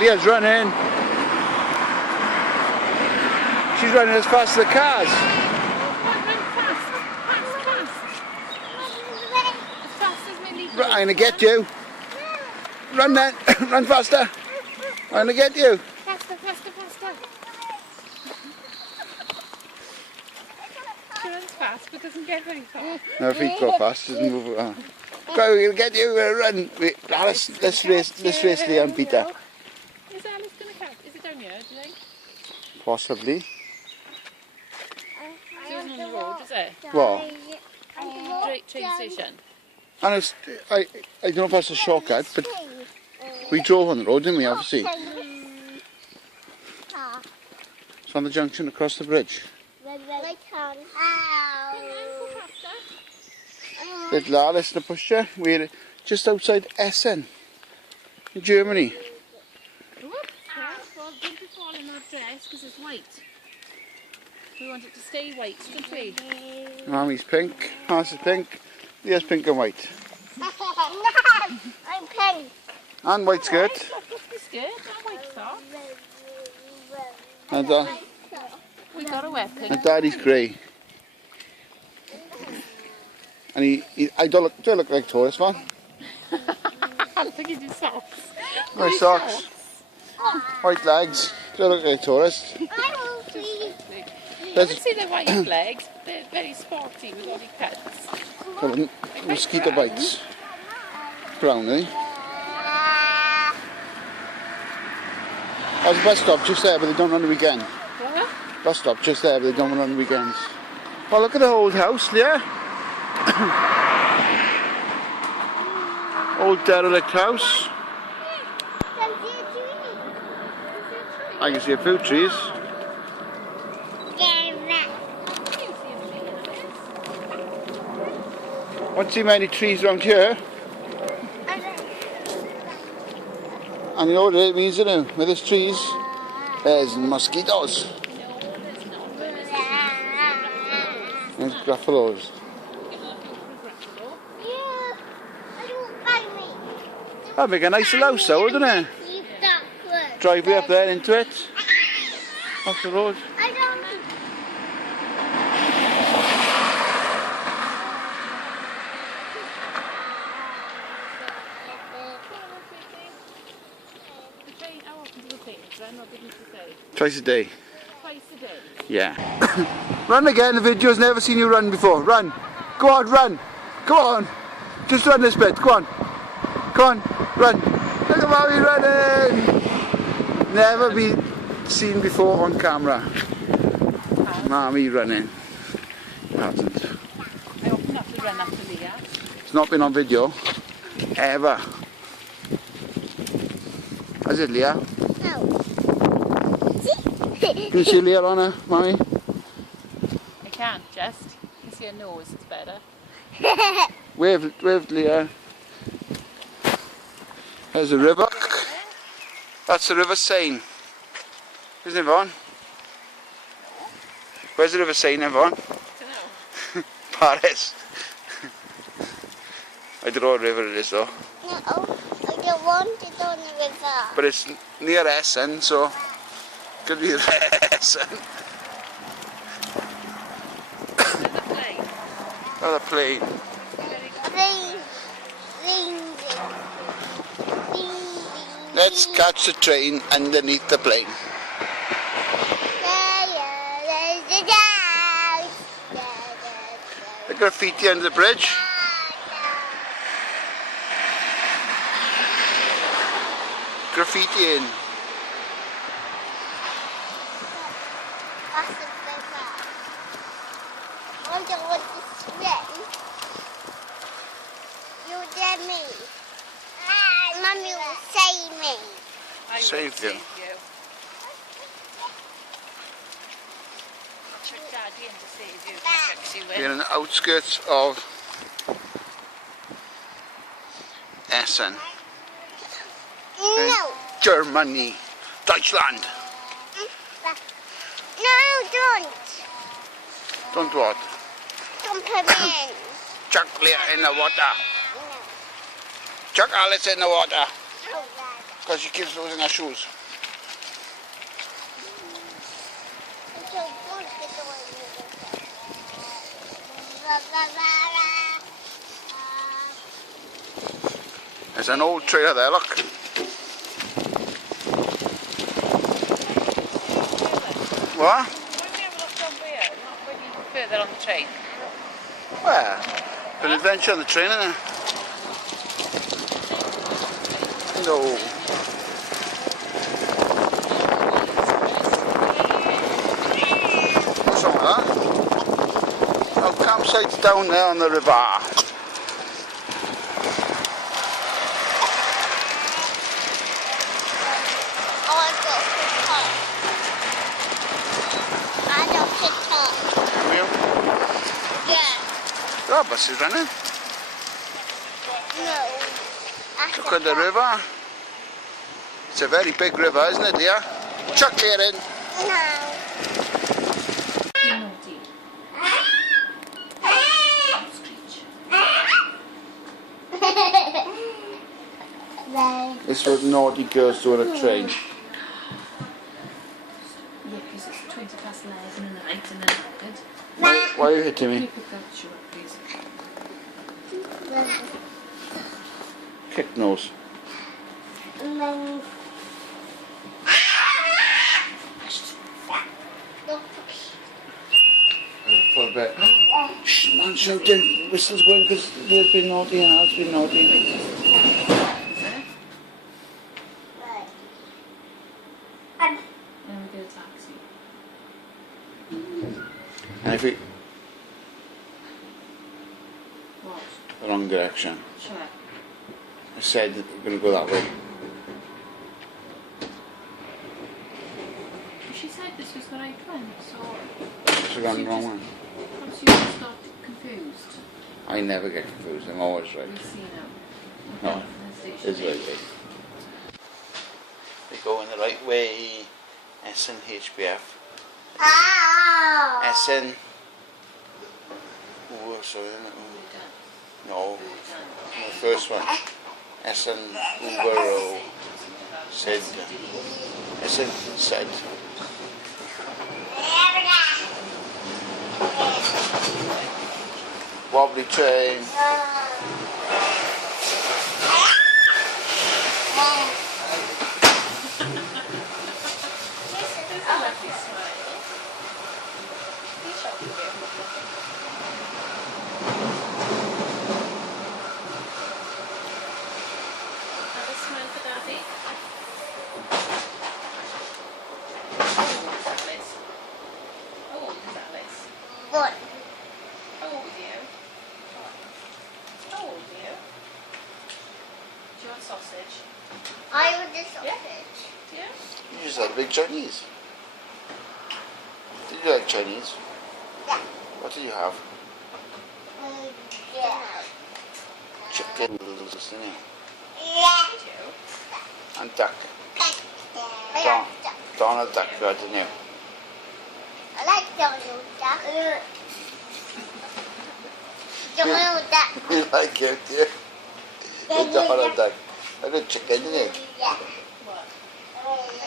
Leah's running. She's running as fast as the cars. Run fast. As fast as my lead. I'm gonna get you. Run then. Run faster. I'm gonna get you. Faster. She runs fast but doesn't get very far. No, her feet go fast, doesn't move. Go, we're gonna get you. We're gonna run. Wait, let's race Leah and Peter. Is Alice gonna catch? Is it down here, do you think? Possibly. It isn't on the road, is it? What? Train station. And it's, I don't know if that's a shortcut, but we drove on the road, didn't we, obviously? It's on the junction across the bridge. Little Alice in a pusher. We're just outside Essen, in Germany. Whoops, well, don't be falling our dress because it's white. We want it to stay white, don't we? Mommy's pink, Alice is pink, Leah's pink and white. I'm pink. And white skirt. It's good, that white sock. And, We got a wet pink. and Daddy's grey. And I don't look like a tourist man. I'm thinking your socks. Nice socks. White legs. Don't look like a tourist. You can see their white legs. They're very sporty with all the cuts. Well, mosquito bites. Brown, eh? There's a bus stop just there, but they don't run the weekend. What? Bus stop just there, but they don't run on the weekends. Well, look at the old house, Leah. Old derelict house. I can see a few trees. Won't see many trees around here. And you know what it means, you know, with these trees, there's mosquitoes. There's gruffalos. That'd make a nice little house though, wouldn't it? Driveway up there into it. Off the road. Twice a day. Twice a day. Yeah. Run again, the video's never seen you run before. Run. Go on, run. Go on. Just run this bit. Go on. Come on, run. Look at Mommy running. Never been seen before on camera. Mommy running. Hasn't. I often have to run after Leah. It's not been on video. Ever. Has it, Leah? No. Can you see Leah on her, Mommy? I can't, just. You can see her nose, it's better. Wave, Leah. There's a river. That's the River Seine. Isn't it, Vaughn? Where's the River Seine, Vaughn? I don't know. Paris. I don't know what river it is though. No, I don't want it on the river. But it's near Essen, so could be Essen. There's a plane. Another plane. Let's catch the train underneath the plane. The graffiti under the bridge. Graffiti in. I don't want to swim. You dare me. Mummy will save me. I will Save you. Your daddy in to save you. Perhaps you will. We're in the outskirts of Essen. No. Germany. Deutschland. No, don't. Don't what? some peppermint. Chuck Leah in the water. Chuck Alice in the water. Because she keeps losing her shoes. There's an old trailer there, look. What? Why don't we have a look over here? Not really further on the train. Where? An adventure on the train, isn't it? No. What's wrong with that? Oh, campsite's down there on the river. Oh, bus is running. No. Look at the river. It's a very big river, isn't it, dear? Chuck it in. No. This is what naughty girls do on a train. Yeah, because it's 20 past 11 in the night and then good. Why are you hitting Can you me? pick that shoe up, please? Kick nose. For a bit. Shh, man, shouting. Whistle's going because Leah's been naughty and Al's been naughty. Is it? And we get a taxi. And if we... What? The wrong direction. Shall I? I said that we're going to go that way. She said this was the right one, so... So we're going the wrong way. Perhaps you just got confused. I never get confused, I'm always right. We'll see No, now. Okay, from the it's station. right way. They go in the right way. Essen HBF. Ow! Essen. Ooh, sorry. No. The first one. Essen, Uber, said. Essen said. Wobbly train. Have a smile for Daddy. How old is Alice? Good. How old are you? How old are you? Do you want sausage? I want the sausage. Yeah? You just had a big Chinese. Did you like Chinese? Yeah. What did you have? Yeah. Chicken noodles, didn't you? Yeah. Did you? And duck. I like duck. Donald Duck, didn't you? I like Donald Duck. Donald Duck. You like it, yeah? The Donald Duck. A good chicken, didn't you? Yeah. What?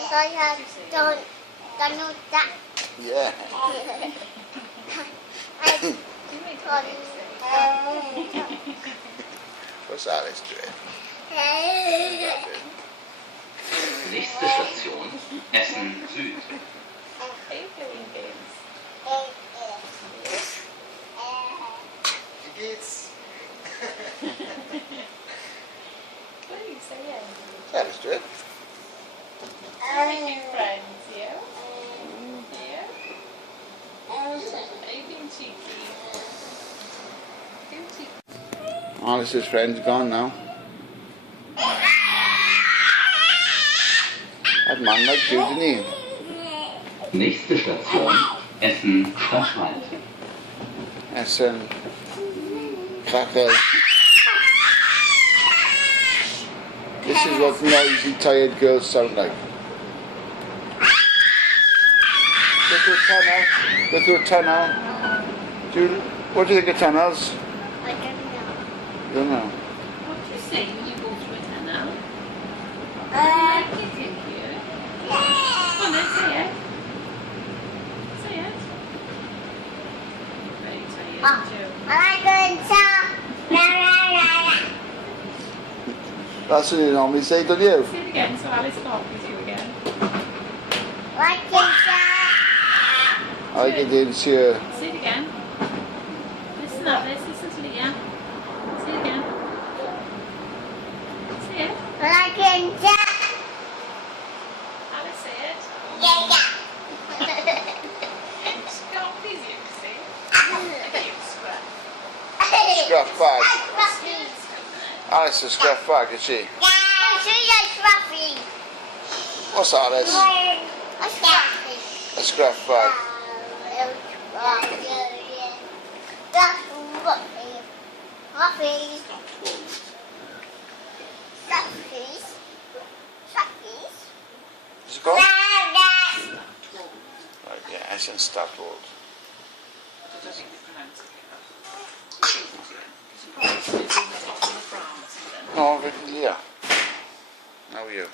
So I have Donald Duck. Yeah. You made What's Alice doing? Nächste Station, Essen Süd. Are you playing games? Wie geht's? What are you saying? Alice doing? You're making friends, yeah? Yeah? Are you being cheeky? Being cheeky. Alice's friend's gone now. That man liked you, didn't he? Nächste Station, Essen Stadtwald. Essen. Crackers. This is what noisy, tired girls sound like. Go through a tunnel. Go through a tunnel. Do you, What do you think of tunnels? I don't know. Don't know. What do you say when you go through a tunnel? Uh, Like it, thank you. Come on then, say it. Say it. Very tired, Ah. Joe. I like going to la la la la. That's what you normally say, don't you? Say it again so Alice copies you again. Like it I get in here. Say it again. Listen Alice, listen to Leah. Say it again. Say it. like it Alice, say it. yeah yeah. She copies you, see? You scrap. Scruff bag. Scruffy. Alice is scruff bag, is she? Yeah, she is scruffy. What's that, Alice? A scruffy. A scruff bag. Is it gone? Right, yeah, Essen Stadtwald. I don't think you pronounce it. No, yeah. How are you?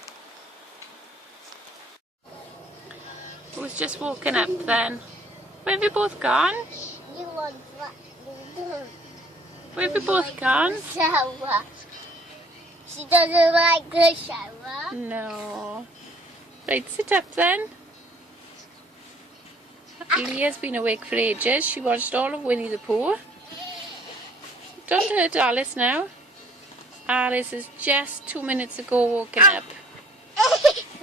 Who's just woken up then? Where have you both gone? You want what you do? Where have you both gone? Shower. She doesn't like the shower. No. Right, sit up then. Leah's been awake for ages. She watched all of Winnie the Pooh. Don't hurt Alice now. Alice is just 2 minutes ago woken up.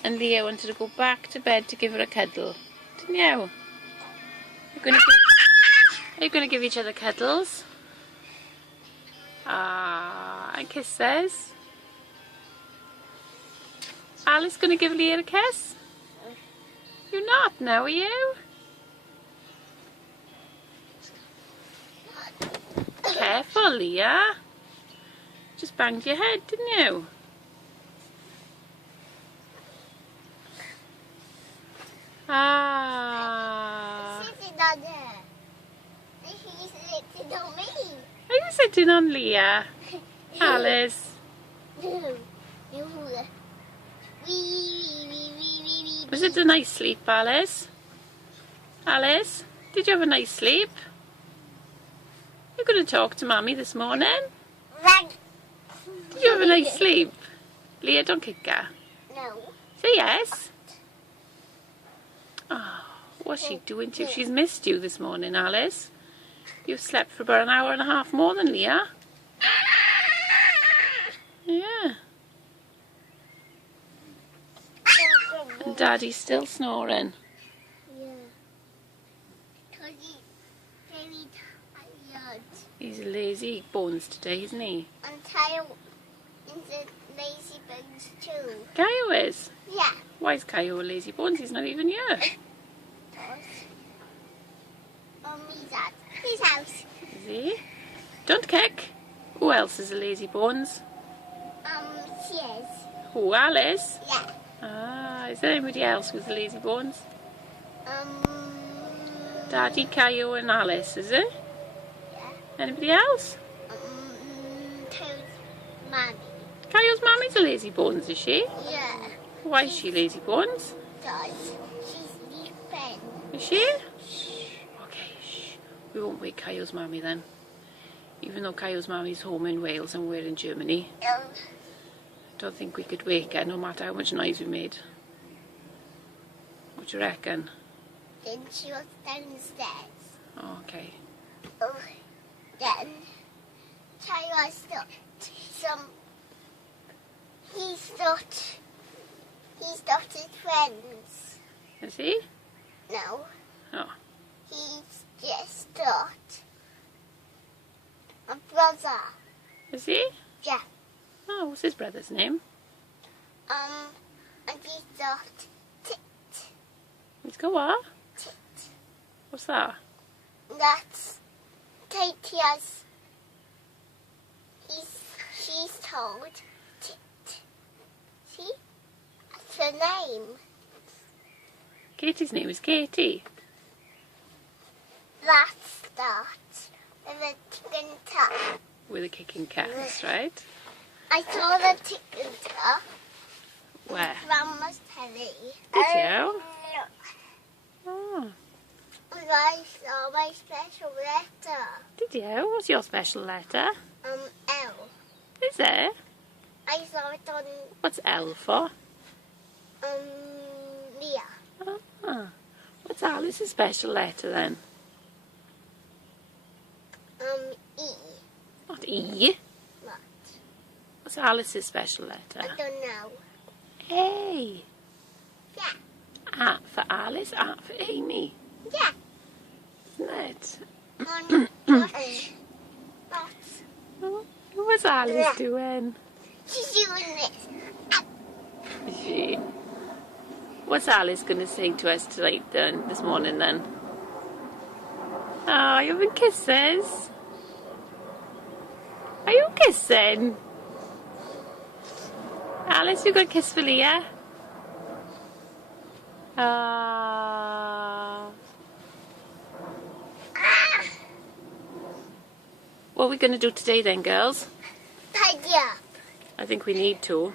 And Leah wanted to go back to bed to give her a cuddle. Didn't you? Are you going to give each other cuddles? Ah, and kisses. Alice going to give Leah a kiss? You're not now, are you? Careful, Leah. Just banged your head, didn't you? Ah. Sitting on there. He's sitting on me. Are you sitting on Leah? Alice. No. Was it a nice sleep, Alice? Alice, did you have a nice sleep? You're going to talk to Mummy this morning? Did you have a nice sleep? Leah, don't kick her. No. Say yes. Oh, what's she doing to you? She's missed you this morning, Alice. You've slept for about an hour and a half more than Leah. Yeah. And Daddy's still snoring. Yeah. Because he's very tired. He's lazy bones today, isn't he? I'm tired in the lazy bones too. Caillou is. Yeah. Why is Caillou a lazy bones? He's not even here. He's at his house. Is he? Don't kick. Who else is a lazy bones? She is. Who, Alice? Yeah. Ah, is there anybody else who's a lazy bones? Daddy, Caillou and Alice, is it? Yeah. Anybody else? Toad's mommy. Caillou's mummy's a lazy bones, is she? Yeah. Why is she lazy bones? Does. She's sleeping. Is she? Okay, shh. We won't wake Caillou's mummy then. Even though Caillou's mummy's home in Wales and we're in Germany. I don't think we could wake her no matter how much noise we made. What do you reckon? Then she was downstairs. Oh, okay. Oh. Then Tyler stopped he stopped his friends. Is he? No. Oh. He's just stopped a brother. Is he? Yeah. Oh, what's his brother's name? And he stopped Tit. He's got what? Tit. What's that? That's Tatia's. She's told Tit. See? That's her name. Katie's name is Katie. That's that. with a chicken top. With a kicking cats, right? I saw the chicken top. Where? Grandma's telly. Did you? Oh, I saw my special letter. did you? What's your special letter? L. Is it? I saw it on, What's L for? Mia. Oh. What's Alice's special letter then? E. Not E. What? What's Alice's special I letter? don't know. A. Yeah. A for Alice, A for Amy. Yeah. Isn't it? What? Oh, what's Alice doing? She's doing this. Is she? What's Alice going to say to us tonight then, this morning then? Oh, you're having kisses? Are you kissing? Alice, you got a kiss for Leah? What are we going to do today then, girls? Tidy up. I think we need to.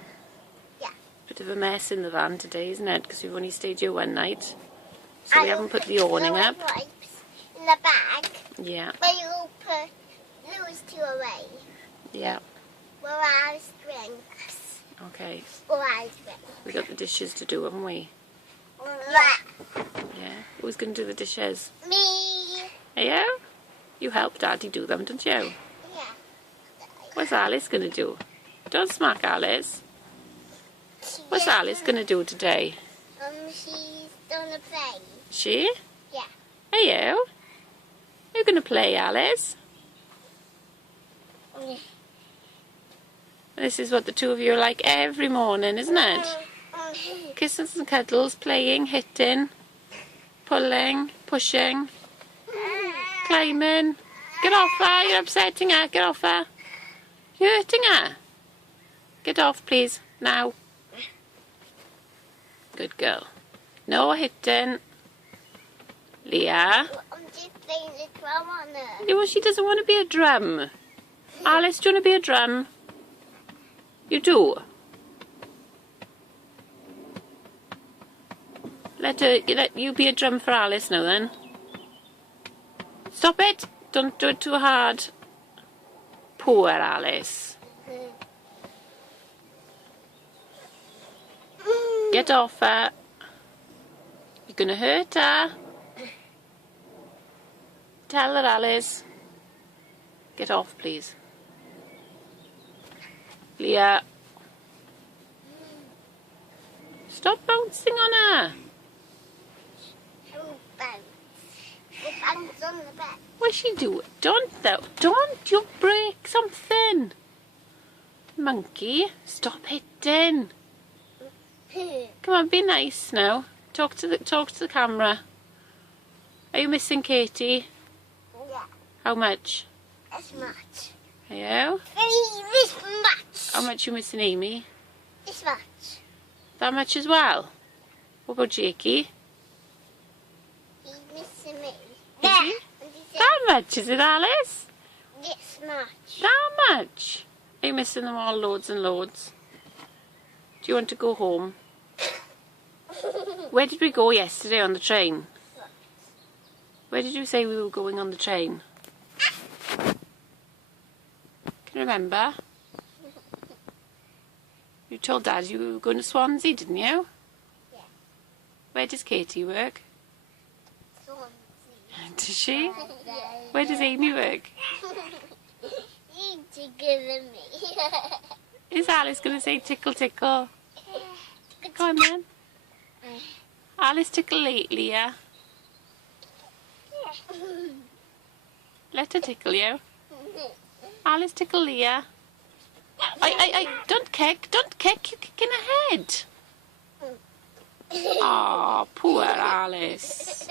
Yeah. Bit of a mess in the van today, isn't it? Because we've only stayed here one night. So we haven't put the awning up. Wipes in the bag. Yeah, Where you put those two away. yeah. Where Alice drinks. Okay. Where I drink. We got the dishes to do, haven't we? Yeah. Yeah. Who's going to do the dishes? Me. Are you? You help Daddy do them, don't you? Yeah. What's Alice going to do? Don't smack Alice. What's Alice going to do today? She's gonna play. She? Yeah. Are you? You're going to play, Alice? Yeah. This is what the two of you are like every morning, isn't it? Kisses and cuddles, playing, hitting, pulling, pushing, climbing. Get off her, you're upsetting her, get off her. You're hurting her. Get off, please, now. Good girl. No hitting. Leah. I'm just playing the drum on her. Yeah, well, she doesn't want to be a drum. Alice, do you want to be a drum? You do. Let you be a drum for Alice now then. Stop it! Don't do it too hard. Poor Alice. Get off her. You're gonna hurt her. Tell her, Alice. Get off, please. Leah. Stop bouncing on her. Bounce on the bed. What's she doing? Don't you break something. Monkey, stop hitting. Come on, be nice now. Talk to the camera. Are you missing Katie? Yeah, How much? as much. Are you? This much. How much you missing Amy? This much. That much as well? What about Jakey? He's missing me. Is he? And he said, That much, is it, Alice? this much. That much? Are you missing them all loads and loads? Do you want to go home? Where did we go yesterday on the train? Where did you say we were going on the train? Can you remember? You told Dad you were going to Swansea, didn't you? Yeah. Where does Katie work? Swansea. Does she? Where does Amy work? You together me. Is Alice going to say tickle tickle? Go on then. Alice tickle Leah. Let her tickle you. Alice tickle Leah. Don't kick, you're kicking her head. Oh, poor Alice.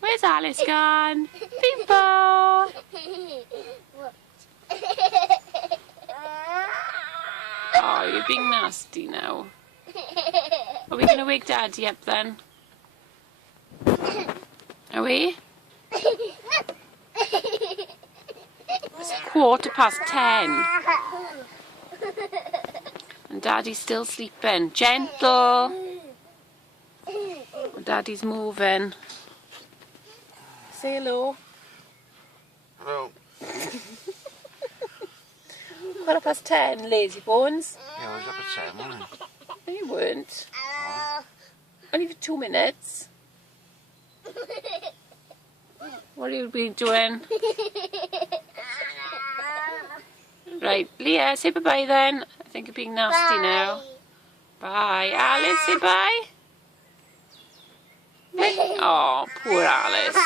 Where's Alice gone? Bimbo! Oh, you're being nasty now. Are we going to wake Daddy up then? Are we? 10:15. And Daddy's still sleeping. Gentle. And Daddy's moving. Say hello. Hello. 10:15, lazy bones. Yeah, I was up at 7, wasn't I? No, you weren't. Only for 2 minutes. What have you been doing? Right, Leah, say bye-bye then. I think you're being nasty now. Bye. Alice, say bye. Oh, poor Alice.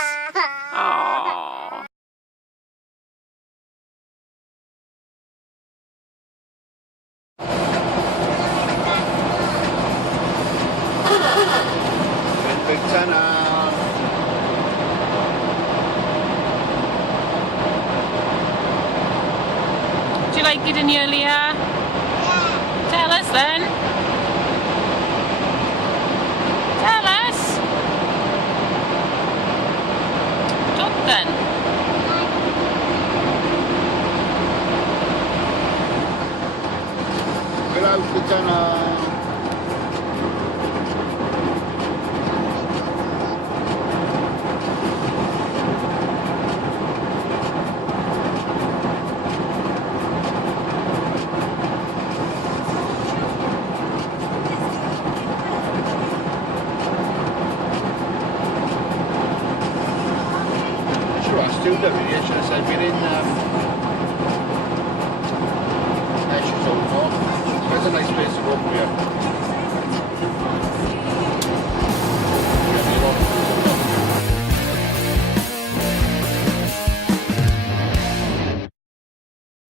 Oh. Big tenner. Do you like it in here, Leah? Tell us then. Tell us. Talk then. Get out the tenner. Should have said we're in she's over. It's a nice place to go up here.